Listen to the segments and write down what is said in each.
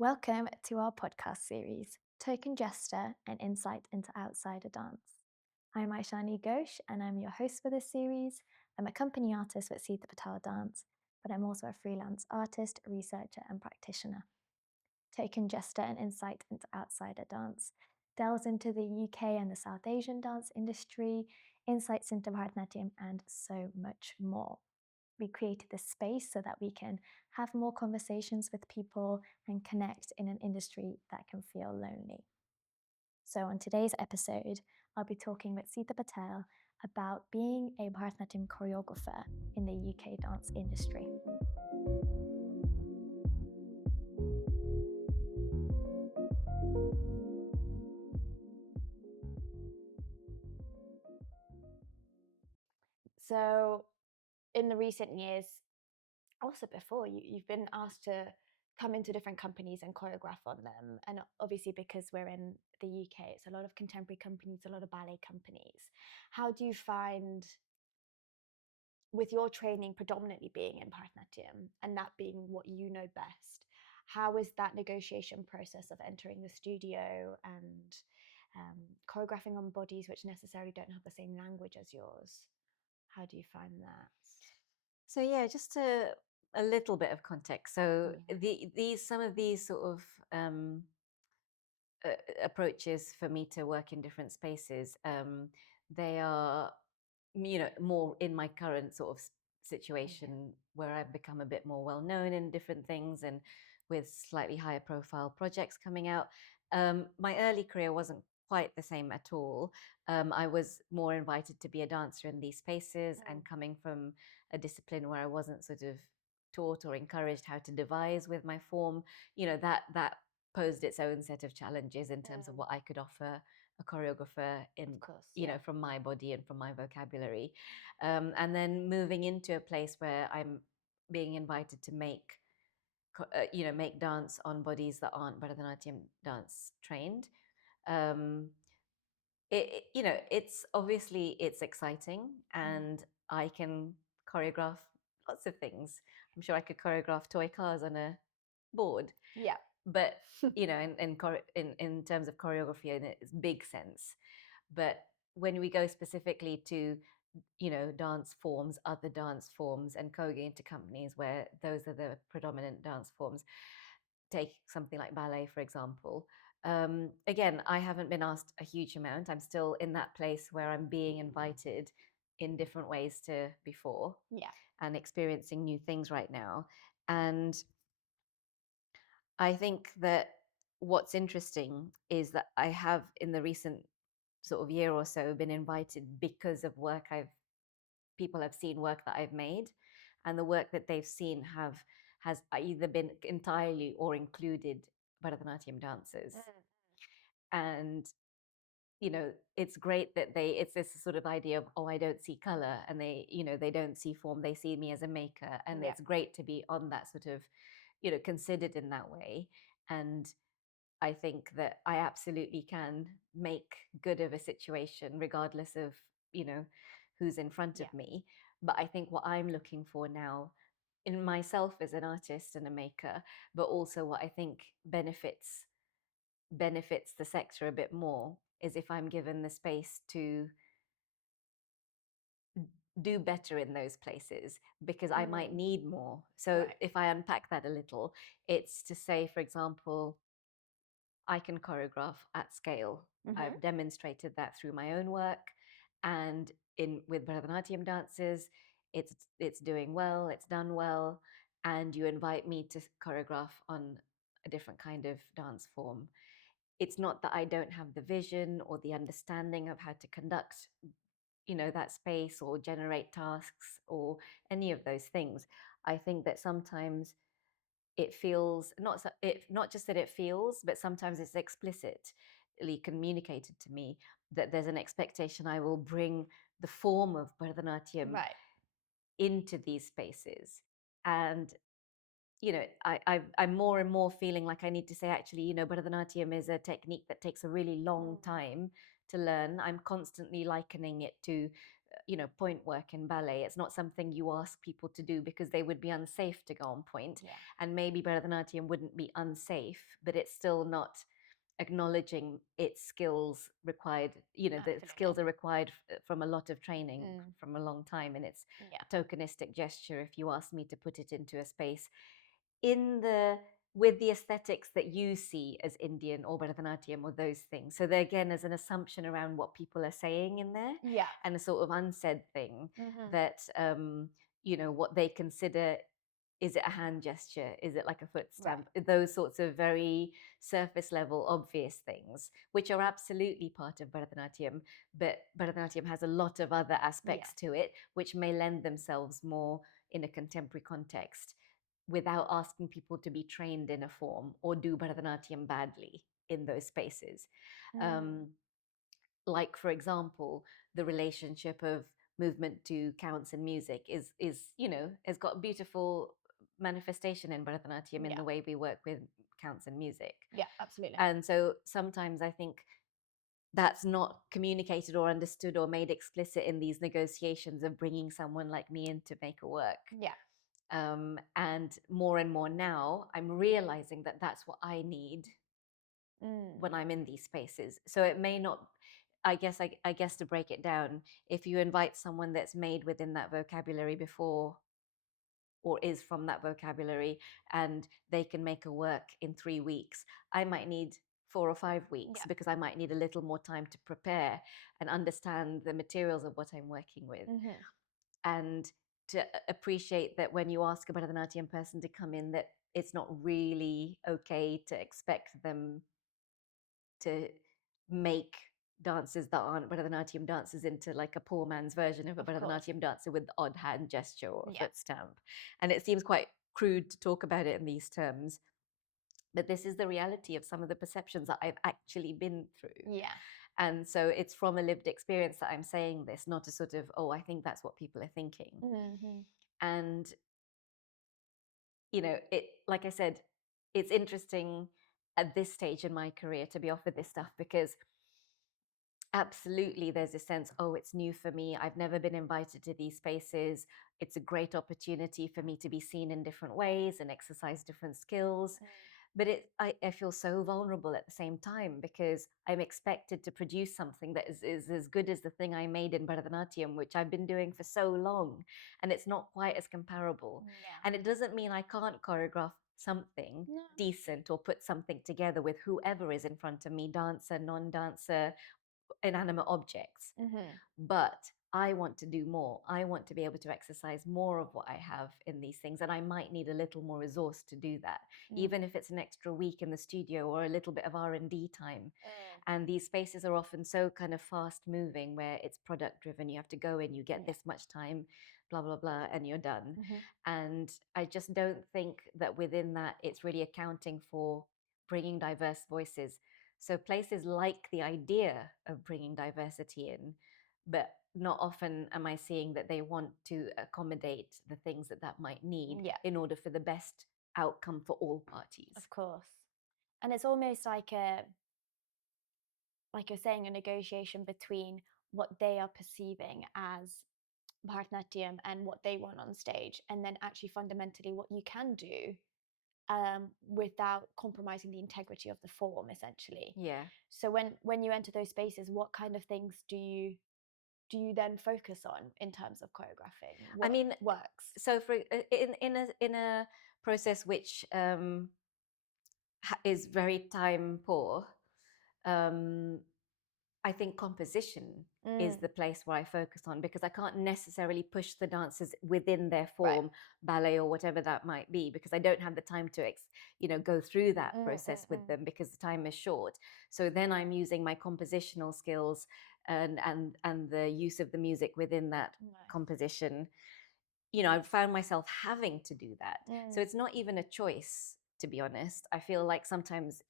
Welcome to our podcast series, Token Jester, an insight into outsider dance. I'm Aishani Ghosh, and I'm your host for this series. I'm a company artist with Seeta Patel Dance, but I'm also a freelance artist, researcher, and practitioner. Token Jester, an insight into outsider dance, delves into the UK and the South Asian dance industry, insights into Bharatanatyam, and so much more. We created this space so that we can have more conversations with people and connect in an industry that can feel lonely. So, on today's episode, I'll be talking with Seeta Patel about being a Bharatanatyam choreographer in the UK dance industry. So, in the recent years, also before, you've been asked to come into different companies and choreograph on them. And obviously, because we're in the UK, it's a lot of contemporary companies, a lot of ballet companies. How do you find, with your training predominantly being in Bharatanatyam and that being what you know best, how is that negotiation process of entering the studio and choreographing on bodies which necessarily don't have the same language as yours? How do you find that? So yeah, just a little bit of context. So Yeah. some of these sort of approaches for me to work in different spaces, they are more in my current sort of situation where I've become a bit more well known in different things and with slightly higher profile projects coming out. My early career wasn't quite the same at all. I was more invited to be a dancer in these spaces, and coming from a discipline where I wasn't sort of taught or encouraged how to devise with my form, that posed its own set of challenges in terms of what I could offer a choreographer in, from my body and from my vocabulary. And then moving into a place where I'm being invited to make dance on bodies that aren't Bharatanatyam dance trained. Um, it's obviously it's exciting, and I can choreograph lots of things. I'm sure I could choreograph toy cars on a board. Yeah. But in terms of choreography in its big sense. But when we go specifically to dance forms, other dance forms, and going into companies where those are the predominant dance forms, take something like ballet, for example. Again, I haven't been asked a huge amount. I'm still in that place where I'm being invited in different ways to before, and experiencing new things right now. And I think that what's interesting is that I have, in the recent sort of year or so, been invited because of people have seen work that I've made, and the work that they've seen has either been entirely or included Bharatanatyam dancers. And it's great that it's this sort of idea of, oh, I don't see color, and they don't see form, they see me as a maker, and it's great to be on that sort of considered in that way. And I think that I absolutely can make good of a situation regardless of who's in front of me. But I think what I'm looking for now in myself as an artist and a maker, but also what I think benefits the sector a bit more, is if I'm given the space to do better in those places, because I might need more. So if I unpack that a little, it's to say, for example, I can choreograph at scale. I've demonstrated that through my own work, and with Bharatanatyam dances, it's doing well, it's done well, and you invite me to choreograph on a different kind of dance form. It's not that I don't have the vision or the understanding of how to conduct, that space or generate tasks or any of those things. I think that sometimes it feels not just that it feels, but sometimes it's explicitly communicated to me that there's an expectation I will bring the form of Bharatanatyam into these spaces. And I'm more and more feeling like I need to say, actually, Bharatanatyam is a technique that takes a really long time to learn. I'm constantly likening it to point work in ballet. It's not something you ask people to do because they would be unsafe to go on point. Yeah. And maybe Bharatanatyam wouldn't be unsafe, but it's still not acknowledging its skills required. The skills Absolutely. are required from a lot of training Mm. from a long time, and it's Yeah. a tokenistic gesture if you ask me to put it into a space in the with the aesthetics that you see as Indian or Bharatanatyam or those things. So there again is an assumption around what people are saying in there, Yeah. and a sort of unsaid thing Mm-hmm. that what they consider. Is it a hand gesture? Is it like a foot stamp? Right. Those sorts of very surface level, obvious things, which are absolutely part of Bharatanatyam, but Bharatanatyam has a lot of other aspects to it, which may lend themselves more in a contemporary context without asking people to be trained in a form or do Bharatanatyam badly in those spaces. Mm. Like, for example, the relationship of movement to counts in music has got beautiful manifestation in Bharatanatyam in Yeah. the way we work with counts in music. Yeah. Absolutely. And so sometimes I think that's not communicated or understood or made explicit in these negotiations of bringing someone like me in to make a work. Yeah. And more now, I'm realizing that that's what I need Mm. when I'm in these spaces. So it may not. I guess to break it down, if you invite someone that's made within that vocabulary before or is from that vocabulary and they can make a work in 3 weeks, I might need 4 or 5 weeks Yeah. because I might need a little more time to prepare and understand the materials of what I'm working with. Mm-hmm. And to appreciate that when you ask a Bharatanatyam person to come in, that it's not really okay to expect them to make dances that aren't Bharatanatyam dances into like a poor man's version of a Of course. Bharatanatyam dancer with the odd hand gesture or a Yeah. foot stamp. And it seems quite crude to talk about it in these terms, but this is the reality of some of the perceptions that I've actually been through. Yeah. And so it's from a lived experience that I'm saying this, not a sort of, oh, I think that's what people are thinking. Mm-hmm. And it, like I said, it's interesting at this stage in my career to be offered this stuff because absolutely there's a sense, oh, it's new for me, I've never been invited to these spaces, it's a great opportunity for me to be seen in different ways and exercise different skills. But I feel so vulnerable at the same time because I'm expected to produce something that is as good as the thing I made in Bharatanatyam, which I've been doing for so long, and it's not quite as comparable. Yeah. And it doesn't mean I can't choreograph something No. decent or put something together with whoever is in front of me, dancer, non-dancer, inanimate objects. Mm-hmm. But I want to do more. I want to be able to exercise more of what I have in these things. And I might need a little more resource to do that, even if it's an extra week in the studio or a little bit of R&D time. And these spaces are often so kind of fast moving where it's product driven. You have to go in, you get this much time, blah, blah, blah, and you're done. Mm-hmm. And I just don't think that within that it's really accounting for bringing diverse voices. So places like the idea of bringing diversity in, but not often am I seeing that they want to accommodate the things that might need Yeah. in order for the best outcome for all parties. Of course. And it's almost like like you're saying, a negotiation between what they are perceiving as Bharatanatyam and what they want on stage, and then actually fundamentally what you can do without compromising the integrity of the form, essentially. Yeah. So when you enter those spaces, what kind of things do you then focus on in terms of choreographing? What works? So for in a process which is very time poor, I think composition is the place where I focus on because I can't necessarily push the dancers within their form, ballet or whatever that might be, because I don't have the time to go through that process with them because the time is short. So then I'm using my compositional skills and the use of the music within that composition. I've found myself having to do that. So it's not even a choice, to be honest. I feel like sometimes,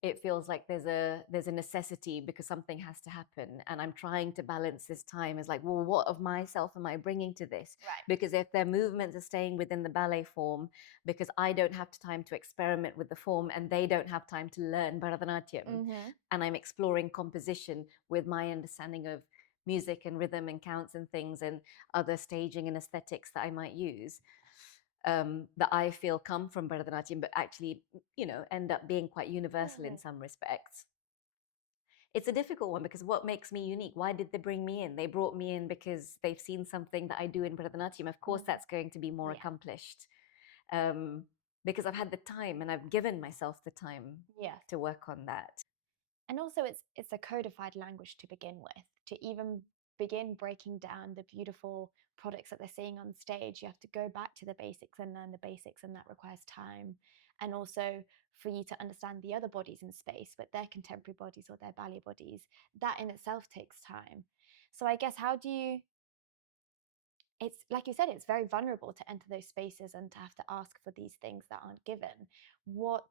it feels like there's a necessity because something has to happen, and I'm trying to balance this time as like, well, what of myself am I bringing to this? Because if their movements are staying within the ballet form, because I don't have time to experiment with the form and they don't have time to learn Bharatanatyam, and I'm exploring composition with my understanding of music and rhythm and counts and things and other staging and aesthetics that I might use, that I feel come from Bharatanatyam, but actually, end up being quite universal in some respects. It's a difficult one because what makes me unique? Why did they bring me in? They brought me in because they've seen something that I do in Bharatanatyam. Of course, that's going to be more accomplished, because I've had the time and I've given myself the time to work on that. And also it's a codified language to begin with. To even begin breaking down the beautiful products that they're seeing on stage, you have to go back to the basics and learn the basics, and that requires time. And also for you to understand the other bodies in space, but their contemporary bodies or their ballet bodies, that in itself takes time. So I guess how do you, it's like you said, it's very vulnerable to enter those spaces and to have to ask for these things that aren't given. What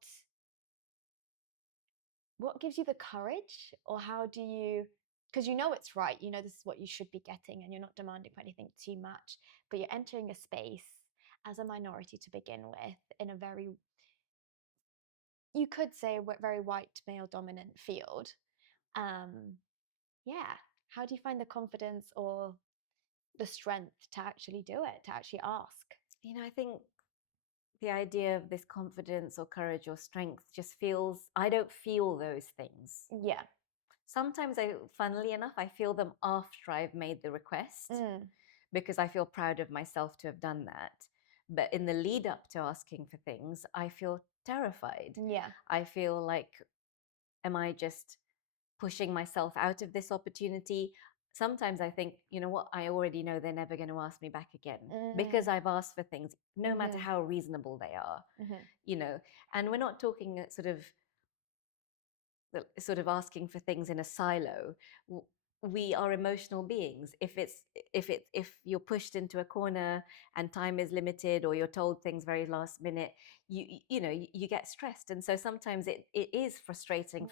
gives you the courage, or how do you, because you know it's right, you know this is what you should be getting and you're not demanding for anything too much, but you're entering a space as a minority to begin with in a very, you could say, very white male dominant field. Yeah, how do you find the confidence or the strength to actually do it, to actually ask? I think the idea of this confidence or courage or strength just feels, I don't feel those things. Yeah. Sometimes funnily enough, I feel them after I've made the request, because I feel proud of myself to have done that. But in the lead up to asking for things, I feel terrified. Yeah. I feel like, am I just pushing myself out of this opportunity? Sometimes I think, you know what, I already know they're never going to ask me back again because I've asked for things, no matter how reasonable they are, and we're not talking sort of asking for things in a silo. We are emotional beings. If you're pushed into a corner and time is limited, or you're told things very last minute, you get stressed. And so sometimes it is frustration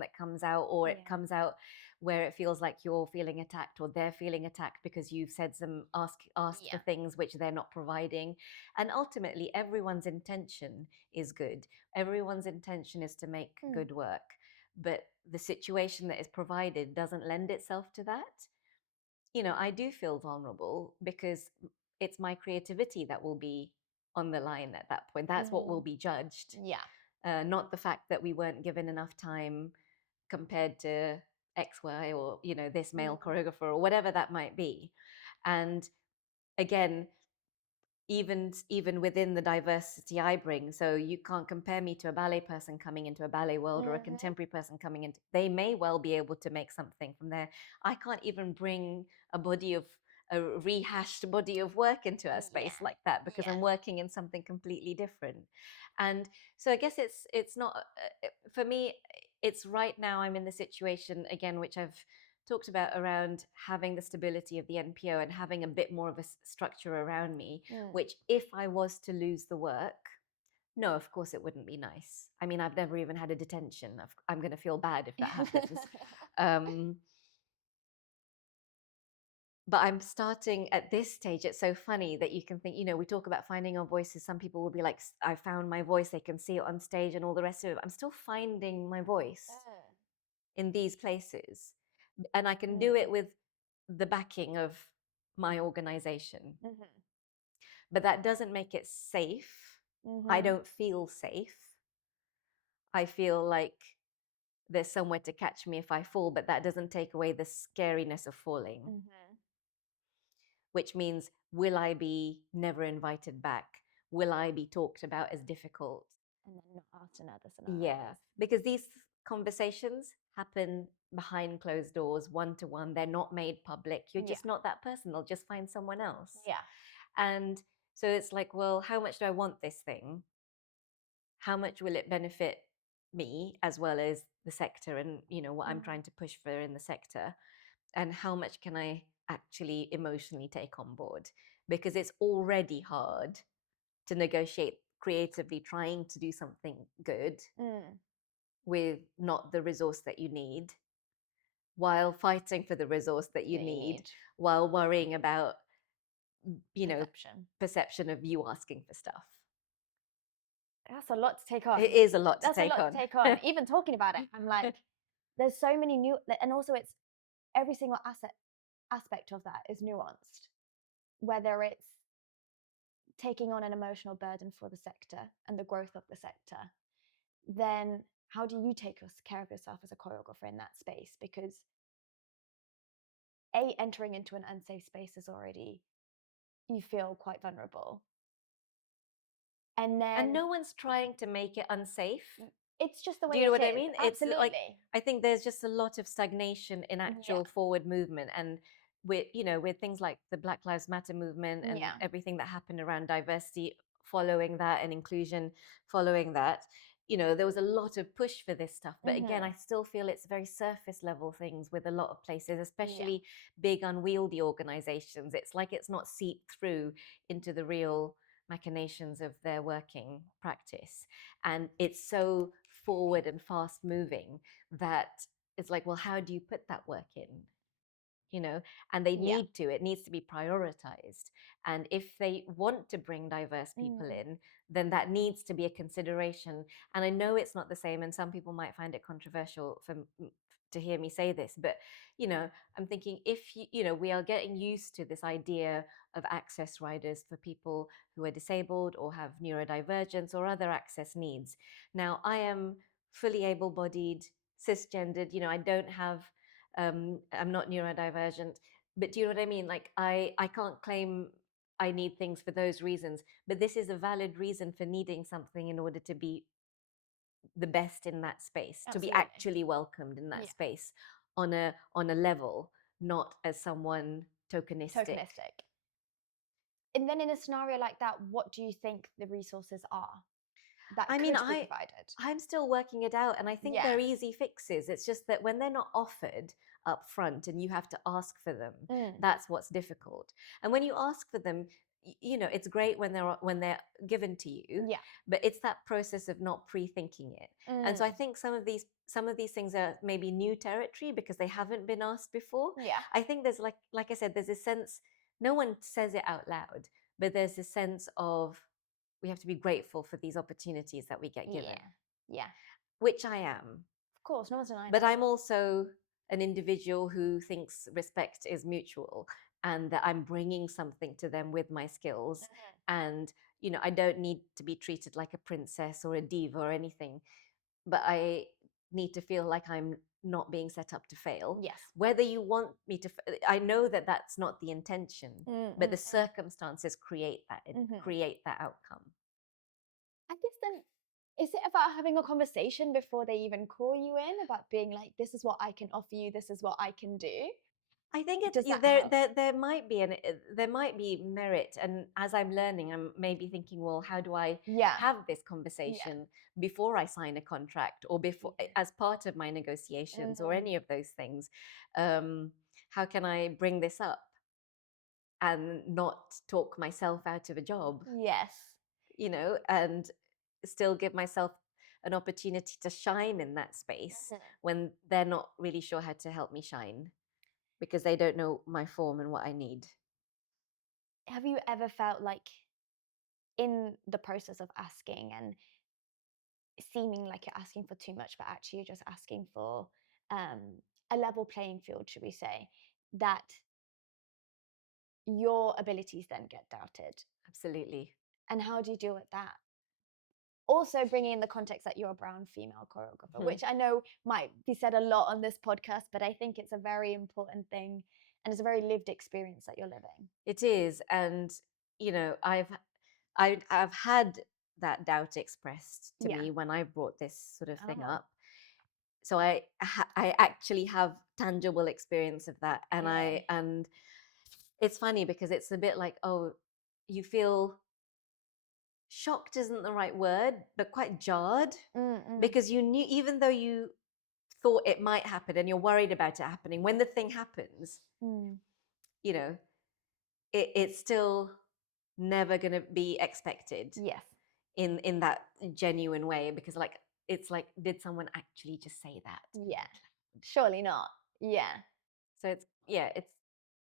that comes out, or it comes out where it feels like you're feeling attacked or they're feeling attacked because you've said asked for things which they're not providing. And ultimately everyone's intention is good. Everyone's intention is to make good work, but the situation that is provided doesn't lend itself to that. I do feel vulnerable because it's my creativity that will be on the line at that point. That's what will be judged. Yeah. Not the fact that we weren't given enough time compared to XY, or, this male choreographer, or whatever that might be. And again, even within the diversity I bring. So you can't compare me to a ballet person coming into a ballet world, or a contemporary person coming into, they may well be able to make something from there. I can't even bring a rehashed body of work into a space like that, because I'm working in something completely different. And so I guess it's not, for me, it's right now I'm in the situation again, which I've talked about, around having the stability of the NPO and having a bit more of a structure around me, which if I was to lose the work, no, of course it wouldn't be nice. I mean, I've never even had a detention. I'm going to feel bad if that happens. But I'm starting at this stage. It's so funny that you can think, we talk about finding our voices. Some people will be like, I found my voice. They can see it on stage and all the rest of it. I'm still finding my voice in these places. And I can do it with the backing of my organization. But that doesn't make it safe. I don't feel safe. I feel like there's somewhere to catch me if I fall, but that doesn't take away the scariness of falling. Which means, will I be never invited back? Will I be talked about as difficult? And then not asked in other scenarios. Yeah, because these conversations happen behind closed doors, one-to-one. They're not made public. You're just not that person. They'll just find someone else. Yeah. And so it's like, well, how much do I want this thing? How much will it benefit me as well as the sector, and what I'm trying to push for in the sector? And how much can I actually emotionally take on board? Because it's already hard to negotiate creatively, trying to do something good with not the resource that you need, while fighting for the resource that you need, while worrying about perception of you asking for stuff. That's a lot to take on. It is a lot to That's take a lot on. to take on. Even talking about it, I'm like, there's so many new, and also it's every single asset aspect of that is nuanced, whether it's taking on an emotional burden for the sector and the growth of the sector, then how do you take care of yourself as a choreographer in that space? Because entering into an unsafe space is already, you feel quite vulnerable. And then no one's trying to make it unsafe. it's just the Do way you know it what I is. mean? It's like, Absolutely. I think there's just a lot of stagnation in Yeah. actual forward movement. And with things like the Black Lives Matter movement and Yeah. everything that happened around diversity following that and inclusion following that, there was a lot of push for this stuff. But again, I still feel it's very surface level things with a lot of places, especially big unwieldy organizations. It's like it's not seeped through into the real machinations of their working practice. And it's so forward and fast moving that it's like, well, how do you put that work in? And they need to, it needs to be prioritized. And if they want to bring diverse people in, then that needs to be a consideration. And I know it's not the same, and some people might find it controversial to hear me say this, but I'm thinking, if we are getting used to this idea of access riders for people who are disabled or have neurodivergence or other access needs. Now, I am fully able-bodied, cisgendered. I don't have I'm not neurodivergent, but do you know what I mean? Like, I can't claim I need things for those reasons, but this is a valid reason for needing something in order to be the best in that space, to be Absolutely. actually welcomed in that space on a level, not as someone tokenistic. And then in a scenario like that, what do you think the resources are that I could mean, be provided? I'm still working it out, and I think they're easy fixes. It's just that when they're not offered up front and you have to ask for them, that's what's difficult. And when you ask for them, it's great when they're given to you, but it's that process of not pre-thinking it. And so I think some of these things are maybe new territory because they haven't been asked before. I think there's like I said, there's a sense, no one says it out loud, but there's a sense of, we have to be grateful for these opportunities that we get given. Which I am. Of course, no one's denying But that. I'm also an individual who thinks respect is mutual and that I'm bringing something to them with my skills. And, I don't need to be treated like a princess or a diva or anything, but I need to feel like I'm not being set up to fail. Whether you want me to, I know that that's not the intention, but the circumstances create that, create that outcome. I guess then, is it about having a conversation before they even call you in, about being like, this is what I can offer you, this is what I can do? I think there might be merit, and as I'm learning, I'm maybe thinking, well, how do I have this conversation before I sign a contract, or before as part of my negotiations, or any of those things? How can I bring this up and not talk myself out of a job? And still give myself an opportunity to shine in that space when they're not really sure how to help me shine, because they don't know my form and what I need. Have you ever felt like in the process of asking and seeming like you're asking for too much, but actually you're just asking for a level playing field, should we say, that your abilities then get doubted? Absolutely. And how do you deal with that? Also bringing in the context that you're a brown female choreographer, which I know might be said a lot on this podcast, but I think it's a very important thing, and it's a very lived experience that you're living. It is. And, I've had that doubt expressed to me when I brought this sort of thing up. So I actually have tangible experience of that. And and it's funny because it's a bit like, oh, you feel shocked isn't the right word, but quite jarred, because you knew, even though you thought it might happen and you're worried about it happening, when the thing happens, it's still never going to be expected in that genuine way, because it's like, did someone actually just say that? Surely not. So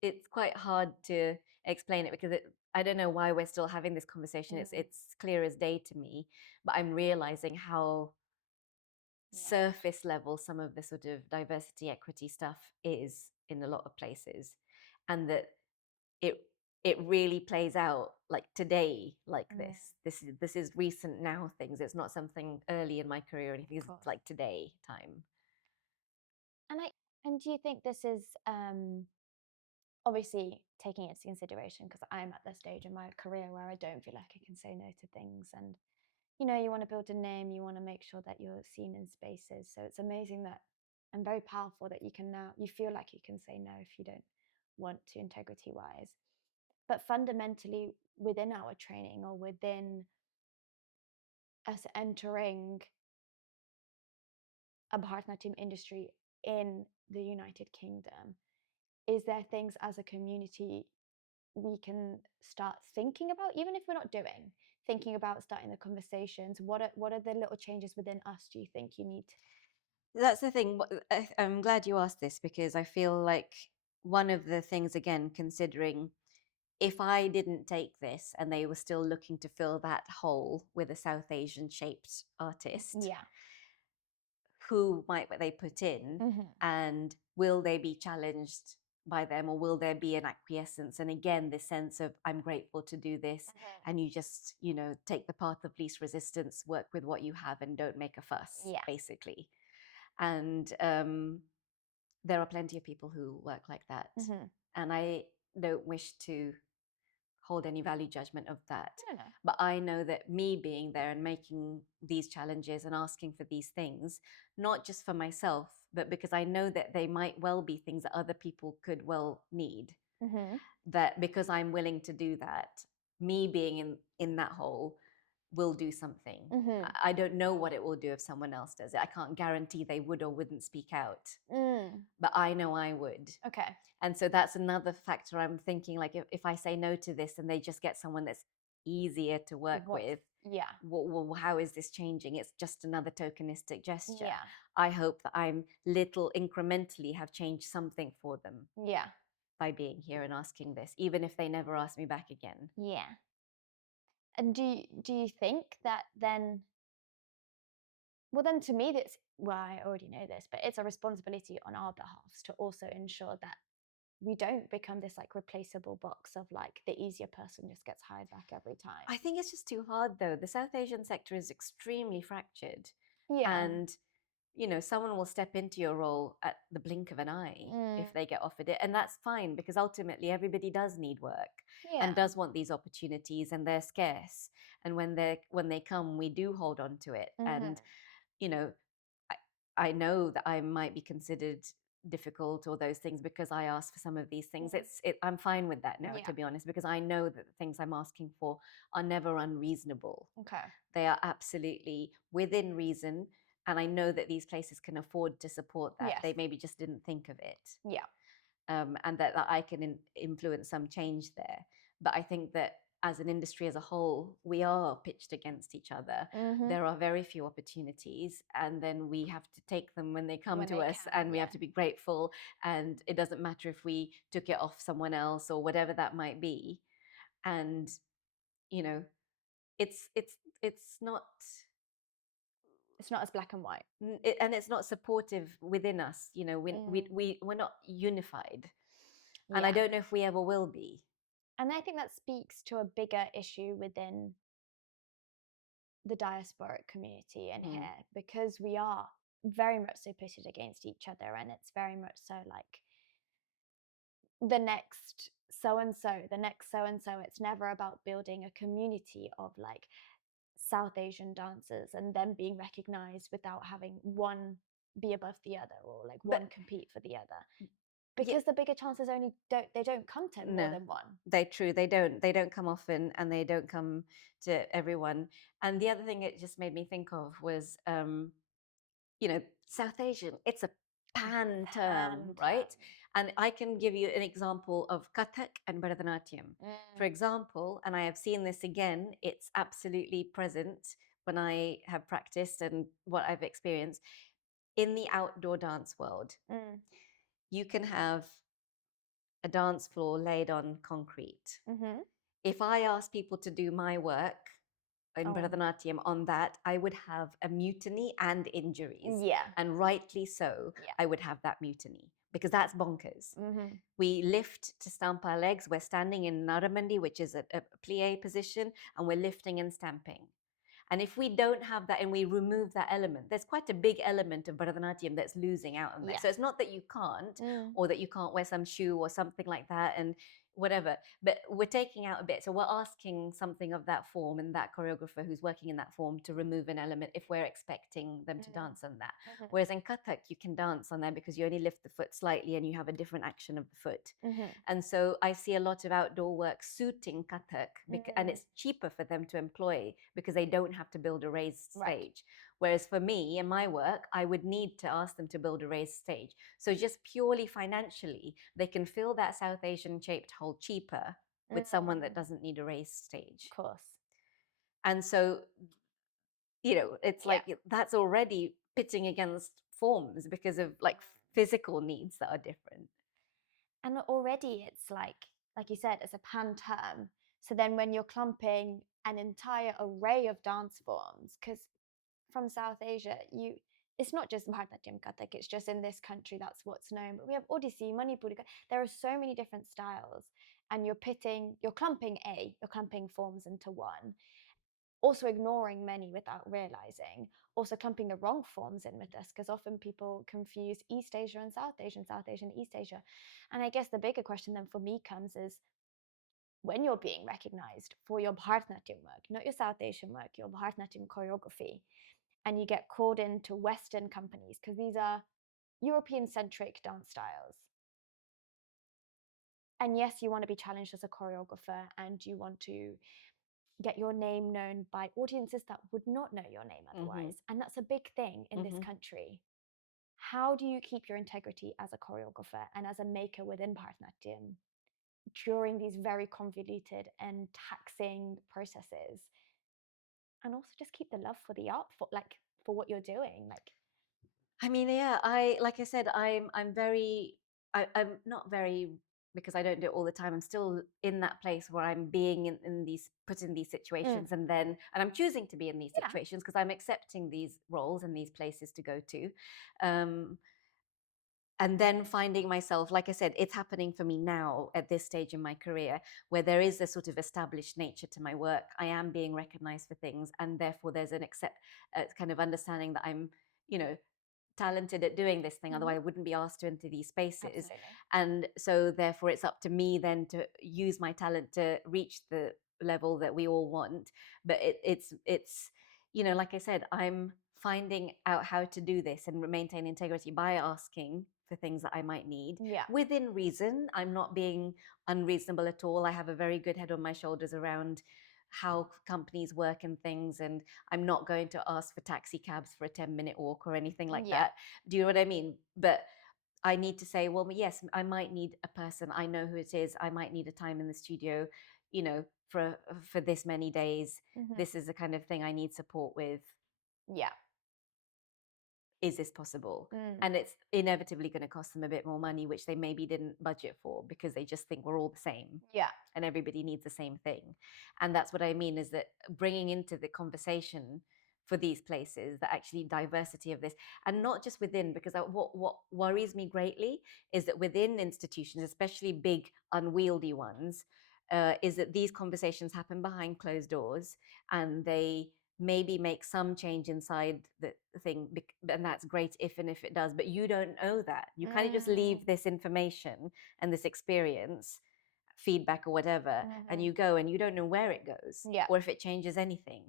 it's quite hard to explain it, because I don't know why we're still having this conversation. It's clear as day to me, but I'm realizing how surface level some of the sort of diversity, equity stuff is in a lot of places. and that it it really plays out like today, like Mm. this is recent now things. It's not something early in my career or anything. Of It's course. like today time. And do you think this is obviously taking it into consideration, because I'm at the stage in my career where I don't feel like I can say no to things, and you want to build a name, you want to make sure that you're seen in spaces. So it's amazing that, and very powerful that you feel like you can say no if you don't want to, integrity wise. But fundamentally, within our training or within us entering a Bharatanatyam industry in the United Kingdom, is there things as a community we can start thinking about, even if we're not thinking about starting the conversations? What are the little changes within us, do you think you need? That's the thing. I'm glad you asked this because I feel like one of the things, again, considering if I didn't take this and they were still looking to fill that hole with a South Asian shaped artist, Yeah. who might they put in, Mm-hmm. and will they be challenged by them, or will there be an acquiescence? And again, this sense of I'm grateful to do this, and you just take the path of least resistance, work with what you have, and don't make a fuss, Yeah. basically. And there are plenty of people who work like that, Mm-hmm. and I don't wish to hold any value judgment of that. No, no. But I know that me being there and making these challenges and asking for these things, not just for myself, but because I know that they might well be things that other people could well need. Mm-hmm. That because I'm willing to do that, me being in that hole will do something. Mm-hmm. I don't know what it will do if someone else does it. I can't guarantee they would or wouldn't speak out, but I know I would. Okay. And so that's another factor. I'm thinking, like, if I say no to this and they just get someone that's easier to work with, Yeah. well, how is this changing? It's just another tokenistic gesture. Yeah. I hope that I'm little incrementally have changed something for them Yeah. by being here and asking this, even if they never ask me back again. Yeah. And do you think that then, well, then to me, I already know this, but it's a responsibility on our behalf to also ensure that we don't become this like replaceable box of like the easier person just gets hired back every time. I think it's just too hard, though. The South Asian sector is extremely fractured. Yeah. And someone will step into your role at the blink of an eye if they get offered it. And that's fine, because ultimately everybody does need work Yeah. and does want these opportunities, and they're scarce. And when they come, we do hold on to it. And, you know, I know that I might be considered difficult or those things because I ask for some of these things. I'm fine with that now, Yeah. to be honest, because I know that the things I'm asking for are never unreasonable. Okay. They are absolutely within reason. And I know that these places can afford to support that. Yes. They maybe just didn't think of it. Yeah. And that I can influence some change there. But I think that as an industry as a whole, we are pitched against each other. There are very few opportunities, and then we have to take them when they come When to they us, can, and we have yeah. to be grateful. And it doesn't matter if we took it off someone else or whatever that might be. And it's not It's not as black and white. and it's not supportive within us. We're not unified, and I Yeah. don't know if we ever will be. And I think that speaks to a bigger issue within the diasporic community in here, because we are very much so pitted against each other, and it's very much so like the next so and so, the next so and so. It's never about building a community of like South Asian dancers and them being recognized without having one be above the other, or like one compete for the other, because the bigger chances they don't come to more than one. They don't come often, and they don't come to everyone. And the other thing it just made me think of was South Asian, it's a pan term, right? And I can give you an example of Kathak and Bharatanatyam. For example, and I have seen this again, it's absolutely present when I have practiced and what I've experienced in the outdoor dance world. You can have a dance floor laid on concrete. If I ask people to do my work in Bharatanatyam on that, I would have a mutiny and injuries. Yeah. And rightly so, Yeah. I would have that mutiny, because that's bonkers. We lift to stamp our legs. We're standing in naramandi, which is a plie position, and we're lifting and stamping. And if we don't have that and we remove that element, there's quite a big element of Bharatanatyam that's losing out on there. Yeah. So it's not that you can't, or that you can't wear some shoe or something like that and whatever, but we're taking out a bit. So we're asking something of that form and that choreographer who's working in that form to remove an element if we're expecting them to dance on that. Whereas in Kathak, you can dance on there because you only lift the foot slightly and you have a different action of the foot. And so I see a lot of outdoor work suiting Kathak, and it's cheaper for them to employ because they don't have to build a raised stage. Whereas for me and my work, I would need to ask them to build a raised stage. So just purely financially, they can fill that South Asian shaped hole cheaper with someone that doesn't need a raised stage. Of course. And so, it's like that's already pitching against forms because of like physical needs that are different. And already it's like you said, it's a pan term. So then when you're clumping an entire array of dance forms, because from South Asia, it's not just Bharatanatyam Kathak, it's just in this country that's what's known. But we have Odissi, Manipuri, there are so many different styles. And you're clumping forms into one. Also ignoring many without realizing, also clumping the wrong forms in with this, because often people confuse East Asia and South Asia, and South Asia and East Asia. And I guess the bigger question then for me comes is, when you're being recognized for your Bharatanatyam work, not your South Asian work, your Bharatanatyam choreography, and you get called into Western companies, because these are European-centric dance styles. And yes, you want to be challenged as a choreographer, and you want to get your name known by audiences that would not know your name otherwise. And that's a big thing in this country. How do you keep your integrity as a choreographer and as a maker within Bharatanatyam during these very convoluted and taxing processes? And also just keep the love for the art, for what you're doing. I mean, yeah, like I said, I'm not very, because I don't do it all the time. I'm still in that place where I'm being in these put in these situations, and I'm choosing to be in these situations because I'm accepting these roles and these places to go to. And then finding myself, like I said, it's happening for me now at this stage in my career where there is a sort of established nature to my work. I am being recognized for things, and therefore there's a kind of understanding that I'm, talented at doing this thing. Otherwise I wouldn't be asked to enter these spaces. Absolutely. And so therefore it's up to me then to use my talent to reach the level that we all want. But it's like I said, I'm finding out how to do this and maintain integrity by asking for things that I might need within reason. I'm not being unreasonable at all. I have a very good head on my shoulders around how companies work and things, and I'm not going to ask for taxi cabs for a 10-minute walk or anything like that. Do you know what I mean? But I need to say, well, yes, I might need a person. I know who it is. I might need a time in the studio, for this many days. This is the kind of thing I need support with. Is this possible? And it's inevitably going to cost them a bit more money, which they maybe didn't budget for because they just think we're all the same. And everybody needs the same thing. And that's what I mean, is that bringing into the conversation for these places that actually diversity of this, and not just within, because what worries me greatly is that within institutions, especially big unwieldy ones, is that these conversations happen behind closed doors, and they maybe make some change inside the thing, and that's great if it does, but you don't know that. You kind of just leave this information and this experience, feedback or whatever, and you go, and you don't know where it goes or if it changes anything.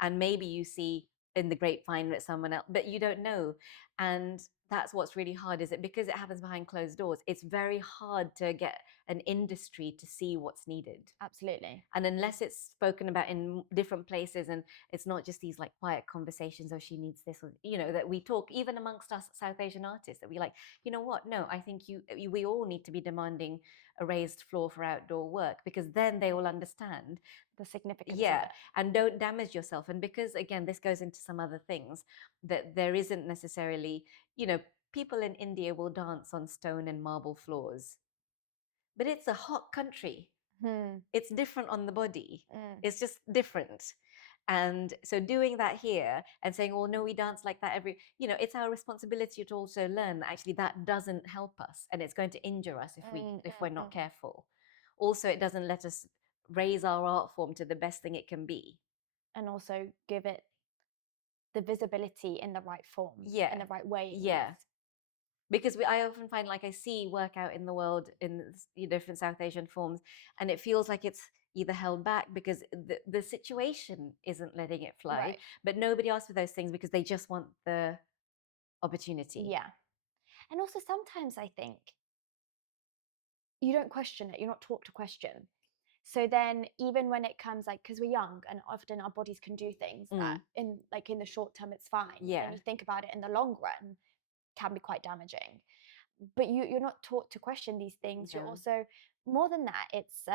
And maybe you see in the grapevine that someone else, but you don't know. And that's what's really hard, is that because it happens behind closed doors, it's very hard to get an industry to see what's needed. Absolutely. And unless it's spoken about in different places, and it's not just these like quiet conversations, oh, she needs this, or, that we talk even amongst us South Asian artists, that we like, you know what, no, I think we all need to be demanding a raised floor for outdoor work, because then they will understand the significance of it. And don't damage yourself. And because again, this goes into some other things, that there isn't necessarily, people in India will dance on stone and marble floors, but it's a hot country. It's different on the body. It's just different. And so doing that here and saying, oh no, we dance like that every, it's our responsibility to also learn that actually that doesn't help us, and it's going to injure us if we're not careful. Also, it doesn't let us raise our art form to the best thing it can be. And also give it the visibility in the right form, Yeah. in the right way it Yeah. needs. Because I often find, like, I see work out in the world in different South Asian forms, and it feels like it's either held back because the situation isn't letting it fly, Right. but nobody asks for those things because they just want the opportunity. Yeah. And also sometimes I think you don't question it, you're not taught to question. So then even when it comes, like, because we're young and often our bodies can do things that in the short term it's fine. Yeah. When you think about it in the long run, can be quite damaging. But you're not taught to question these things. No. You're also, more than that, it's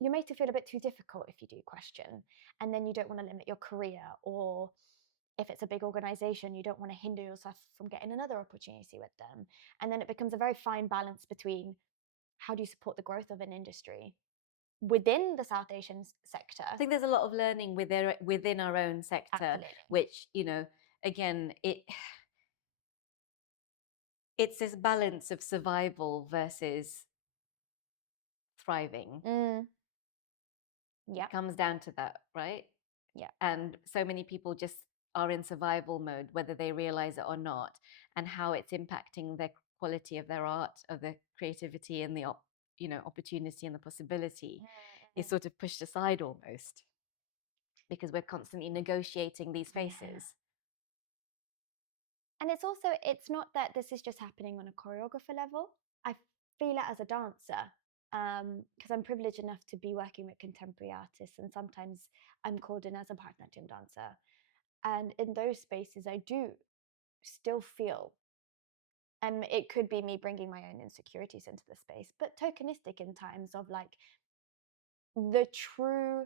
you're made to feel a bit too difficult if you do question, and then you don't want to limit your career, or if it's a big organization, you don't want to hinder yourself from getting another opportunity with them. And then it becomes a very fine balance between how do you support the growth of an industry within the South Asian sector. I think there's a lot of learning within our own sector. Absolutely. Which, again, it's this balance of survival versus thriving. Yeah. It comes down to that, right? Yeah. And so many people just are in survival mode, whether they realize it or not, and how it's impacting the quality of their art, of their creativity, and the opportunity and the possibility is sort of pushed aside almost, because we're constantly negotiating these spaces. Yeah. And it's not that this is just happening on a choreographer level. I feel it as a dancer, because I'm privileged enough to be working with contemporary artists, and sometimes I'm called in as a Bharatanatyam dancer. And in those spaces, I do still feel, and it could be me bringing my own insecurities into the space, but tokenistic in times of like the true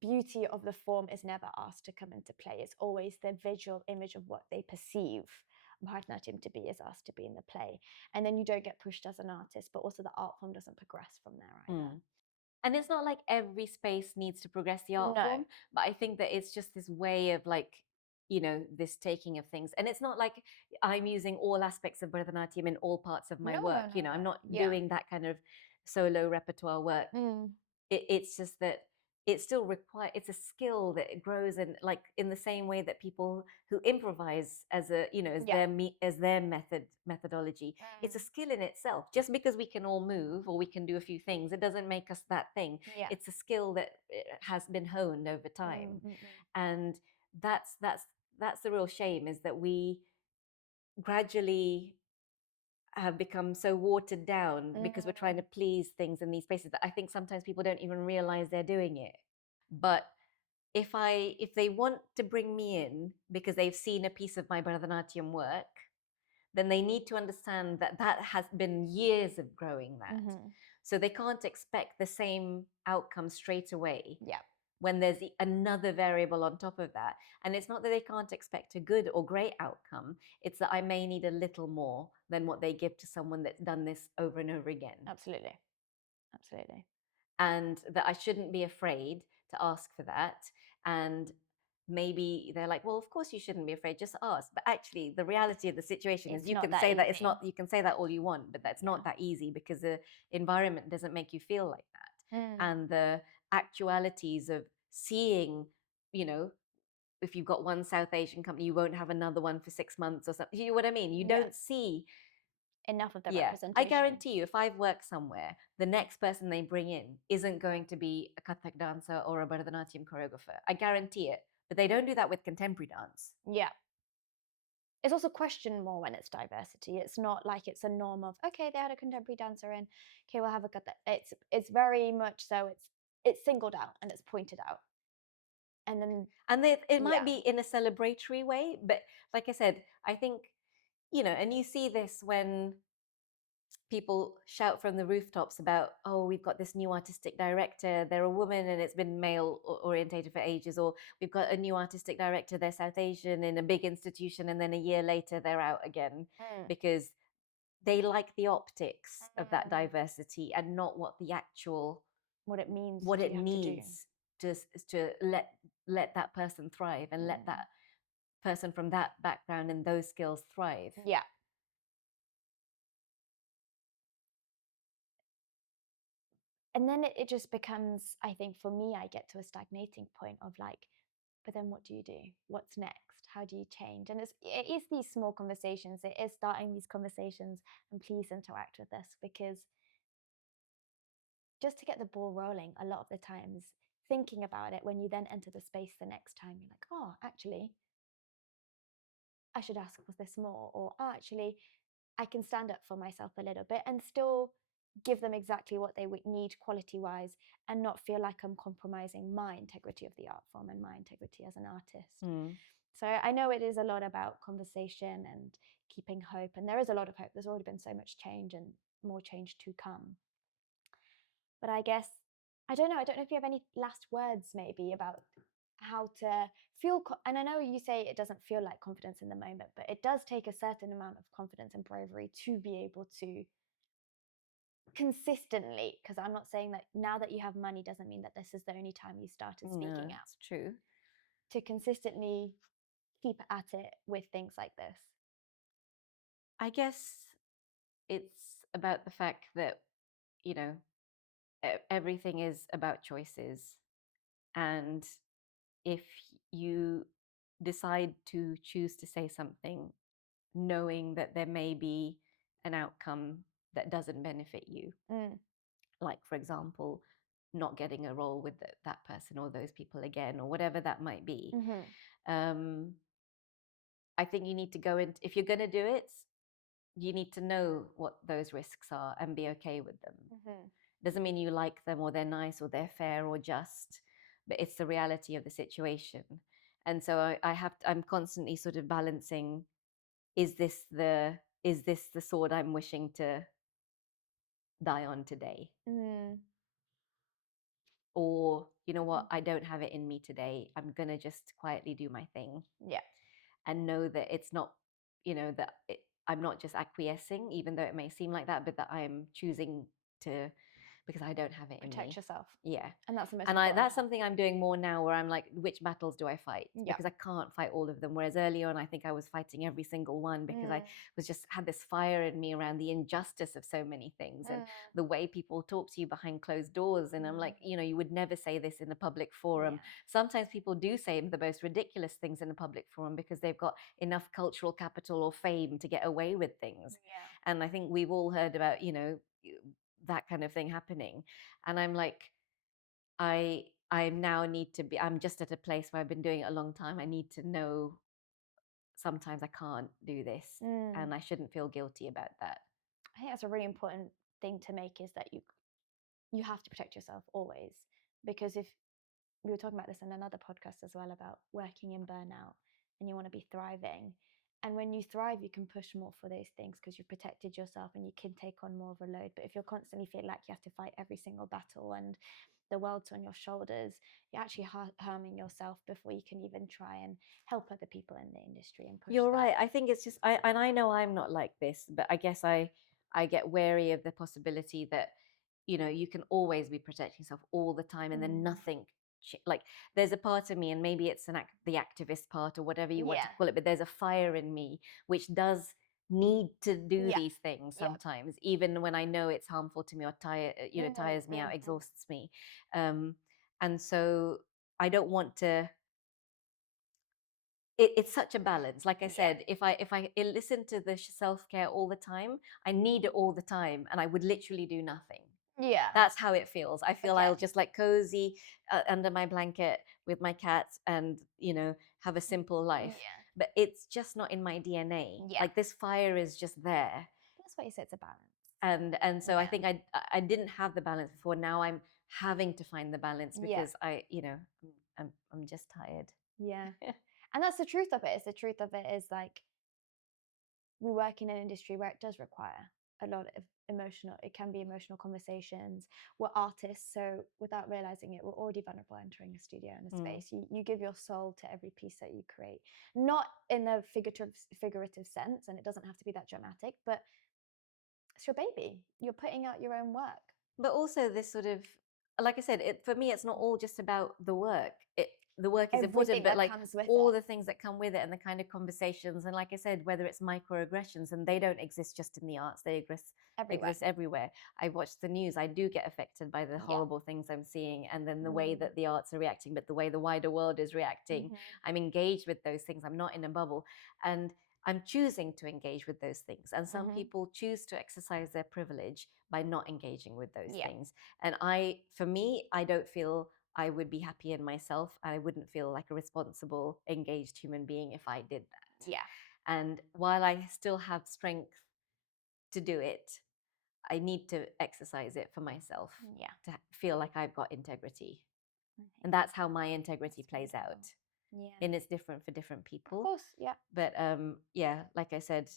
beauty of the form is never asked to come into play. It's always the visual image of what they perceive Bharatanatyam to be is asked to be in the play. And then you don't get pushed as an artist, but also the art form doesn't progress from there either. And it's not like every space needs to progress the art form, but I think that it's just this way of like, this taking of things. And it's not like I'm using all aspects of Bharatanatyam in all parts of my work. I'm not doing that kind of solo repertoire work. It's just that it still requires, it's a skill that grows, and like in the same way that people who improvise as a as their methodology, it's a skill in itself. Just because we can all move or we can do a few things, it doesn't make us that thing. It's a skill that has been honed over time. And that's the real shame, is that we gradually have become so watered down because we're trying to please things in these spaces that I think sometimes people don't even realize they're doing it. But if they want to bring me in because they've seen a piece of my Bharatanatyam work, then they need to understand that that has been years of growing that. So they can't expect the same outcome straight away. When there's another variable on top of that. And it's not that they can't expect a good or great outcome, it's that I may need a little more than what they give to someone that's done this over and over again. Absolutely. And that I shouldn't be afraid to ask for that. And maybe they're like, well, of course you shouldn't be afraid, just ask. But actually the reality of the situation is you can say that it's not, you can say that all you want, but that's not that easy, because the environment doesn't make you feel like that. And the actualities of seeing, if you've got one South Asian company, you won't have another one for 6 months or something. You know what I mean? You don't see enough of the representation. I guarantee you, if I've worked somewhere, the next person they bring in isn't going to be a Kathak dancer or a Bharatanatyam choreographer. I guarantee it. But they don't do that with contemporary dance. It's also questioned more when it's diversity. It's not like it's a norm of, okay, they had a contemporary dancer in, okay, we'll have a Kathak. It's very much so it's singled out and it's pointed out. And then it might be in a celebratory way, but like I said, I think, and you see this when people shout from the rooftops about, oh, we've got this new artistic director, they're a woman and it's been male orientated for ages, or we've got a new artistic director, they're South Asian in a big institution, and then a year later they're out again because they like the optics of that diversity and not what the actual what it means what to it you have to do. needs to let that person thrive and let that person from that background and those skills thrive. Yeah. And then it just becomes, I think for me, I get to a stagnating point of like, but then what do you do? What's next? How do you change? And it is these small conversations. It is starting these conversations, and please interact with us, because just to get the ball rolling, a lot of the times, thinking about it, when you then enter the space the next time, you're like, oh, actually, I should ask for this more, or oh, actually, I can stand up for myself a little bit and still give them exactly what they would need quality wise, and not feel like I'm compromising my integrity of the art form and my integrity as an artist. So I know it is a lot about conversation and keeping hope, and there is a lot of hope. There's already been so much change and more change to come. But I guess, I don't know if you have any last words maybe about how to feel and I know you say it doesn't feel like confidence in the moment, but it does take a certain amount of confidence and bravery to be able to consistently, because I'm not saying that now that you have money doesn't mean that this is the only time you started speaking out. It's true. To consistently keep at it with things like this. I guess it's about the fact that, you know, everything is about choices. And if you decide to choose to say something, knowing that there may be an outcome that doesn't benefit you, like, for example, not getting a role with that person or those people again, or whatever that might be. I think you need to go in, if you're going to do it, you need to know what those risks are and be okay with them. Doesn't mean you like them or they're nice or they're fair or just, but it's the reality of the situation. And so I'm constantly sort of balancing, is this the sword I'm wishing to die on today? Or, you know what, I don't have it in me today. I'm going to just quietly do my thing. Yeah. And know that it's not, I'm not just acquiescing, even though it may seem like that, but that I'm choosing to, because I don't have it in me. Protect yourself. Yeah. And that's the most And important. that's something I'm doing more now, where I'm like, which battles do I fight? Yeah. Because I can't fight all of them. Whereas early on, I think I was fighting every single one, because I was just had this fire in me around the injustice of so many things and the way people talk to you behind closed doors. And I'm like, you would never say this in a public forum. Sometimes people do say the most ridiculous things in a public forum because they've got enough cultural capital or fame to get away with things. And I think we've all heard about, that kind of thing happening. And I'm like, I now need to be, I'm just at a place where I've been doing it a long time. I need to know sometimes I can't do this, and I shouldn't feel guilty about that. I think that's a really important thing to make, is that you have to protect yourself always, because if we were talking about this in another podcast as well, about working in burnout, and you want to be thriving, and when you thrive you can push more for those things because you've protected yourself and you can take on more of a load. But if you're constantly feel like you have to fight every single battle and the world's on your shoulders, you're actually harming yourself before you can even try and help other people in the industry and push. You're right. I think it's just, I know I'm not like this, but I guess I get wary of the possibility that, you can always be protecting yourself all the time, and then nothing, like, there's a part of me, and maybe it's the activist part or whatever you want to call it, but there's a fire in me which does need to do these things sometimes, even when I know it's harmful to me or tires me out, exhausts me. And so I don't want to, it's such a balance. Like I said, if I listen to the self-care all the time, I need it all the time, and I would literally do nothing. That's how it feels. I feel I'll just like cozy under my blanket with my cats and have a simple life. But it's just not in my DNA. Like, this fire is just there. That's why you say it's a balance. And so I think I didn't have the balance before. Now I'm having to find the balance because I'm just tired. And that's the truth of it. The truth of it is, like, we work in an industry where it does require a lot of emotional conversations. We're artists, so without realizing it, we're already vulnerable entering a studio and a space. You give your soul to every piece that you create, not in a figurative sense, and it doesn't have to be that dramatic, but it's your baby. You're putting out your own work. But also this sort of, like I said, for me, it's not all just about the work. The work is Everything important, but that like comes with all it. the things that come with it and the kind of conversations. And like I said, whether it's microaggressions, and they don't exist just in the arts, they Everywhere. exist everywhere. I watch the news. I do get affected by the horrible things I'm seeing, and then the way that the arts are reacting, but the way the wider world is reacting. I'm engaged with those things. I'm not in a bubble, and I'm choosing to engage with those things. And some people choose to exercise their privilege by not engaging with those things. And for me, I don't feel I would be happy in myself. I wouldn't feel like a responsible, engaged human being if I did that. Yeah. And while I still have strength to do it, I need to exercise it for myself to feel like I've got integrity. And that's how my integrity plays out. Yeah. And it's different for different people. Of course, yeah. But yeah, like I said,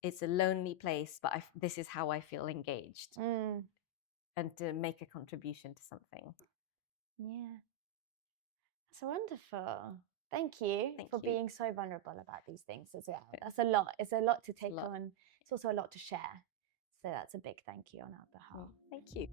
it's a lonely place, but this is how I feel engaged and to make a contribution to something. Yeah. That's wonderful. Thank you for being so vulnerable about these things as well. That's a lot. It's a lot to take on. It's also a lot to share. So that's a big thank you on our behalf. Thank you.